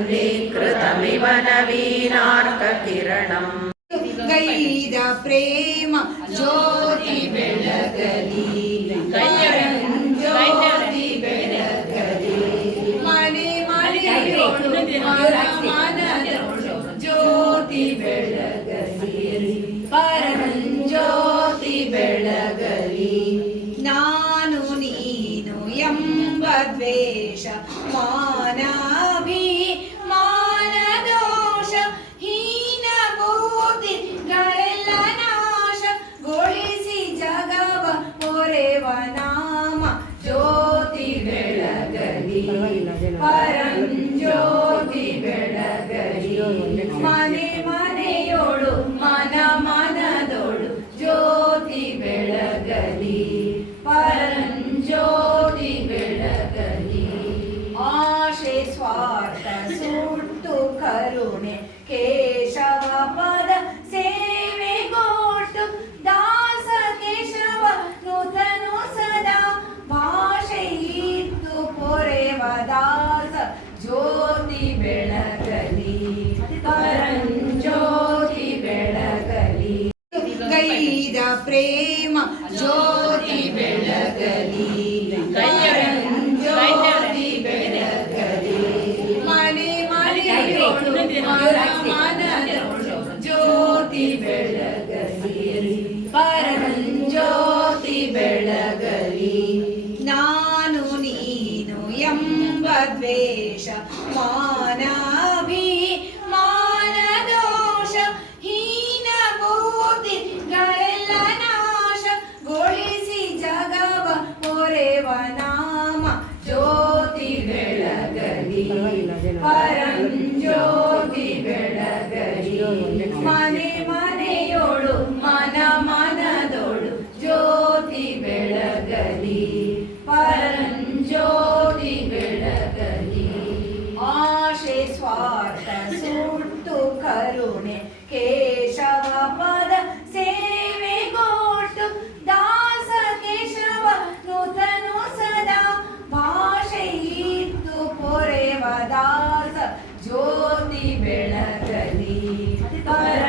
वन्दीकृतमिव नवीनार्ककिरणम् Gadd प्रेम ज्योति बेळगली ज्योति बेळगली मने मನೆಯೋಳು ಮನದೋಳು ಜ್ಯೋತಿ ಬೆಳಗಲಿ ಪರಂಜ್ಯೋತಿ ಬೆಳಗಲಿ ನಾನು ನೀನು ಎಂಬ ದ್ವೇಷ ಮಾನ ದೋಷ ಹೀನ ಬುದ್ಧಿಗಳೆಲ್ಲ ನಾಶಗೊಳಿಸಿ ಜಗವ ಹೊರೆವ ನಾಮ ಜ್ಯೋತಿ ಬೆಳಗಲಿ ಪರಂಜ್ಯೋತಿ ಬೆಳಗಲಿ ಮನೆ ಮನೆಯೋಳು ಮನದೋಳು ಜ್ಯೋತಿ ಬೆಳಗಲಿ ಪರಂಜ್ಯೋತಿ ಬೆಳಗಲಿ ಆಶೆ ಸ್ವಾರ್ಥ ಸುಟ್ಟು ಕರುಣೆ ಕೇಶವ ಪದ ಸೇವೆಗೋಟು ದಾಸ ಕೇಶವ ನೂತನು ಸದಾ ಭಾಷೆ ಇತ್ತು ಪೊರೆವ ದಾಸ ಜ್ಯೋತಿ ಬೆಳಗಲಿ ಪರಂಜ್ಯೋತಿ ಬೆಳಗಲಿ ಗೈದ ಪ್ರೇಮ ಜ್ಯೋತಿ ಬೆಳಗಲಿ ಪರಂಜ್ಯೋತಿ ಬೆಳಗಲಿ ಮನೆ ಮನೆಯೋಳು ಮನದೋಳು ಜ್ಯೋತಿ ಬೆಳಗಲಿ ಪರಂಜ್ಯೋತಿ ಬೆಳಗಲಿ ನಾನು ನೀನು ಎಂಬ ದ್ವೇಷ ಮಾನ ದೋಷ ಹೀನ ಬುದ್ಧಿಗಳೆಲ್ಲ ನಾಶಗೊಳಿಸಿ ಜಗವ ಹೊರೆವ ನಾಮ ಜ್ಯೋತಿ ಬೆಳಗಲಿ ಪರಂಜ್ಯೋತಿ ಬೆಳಗಲಿ ಮನೆ ಮನೆಯೋಳು ಮನದೋಳು ಜ್ಯೋತಿ ಬೆಳಗಲಿ ಪರಂಜ್ಯೋತಿ ಬೆಳಗಲಿ ಆಶೆ ಸ್ವಾರ್ಥ ಸುಟ್ಟು ಕರುಣೆ ಕೇಶವ ಪದ ಸೇವೆಗೋಟು ದಾಸ ಕೇಶವ ನೂತನು ಸದಾ ಭಾಷೆ ಇತ್ತು ಪೊರೆವ ದಾಸ ಜ್ಯೋತಿ ಬೆಳಗಲಿ ಪರ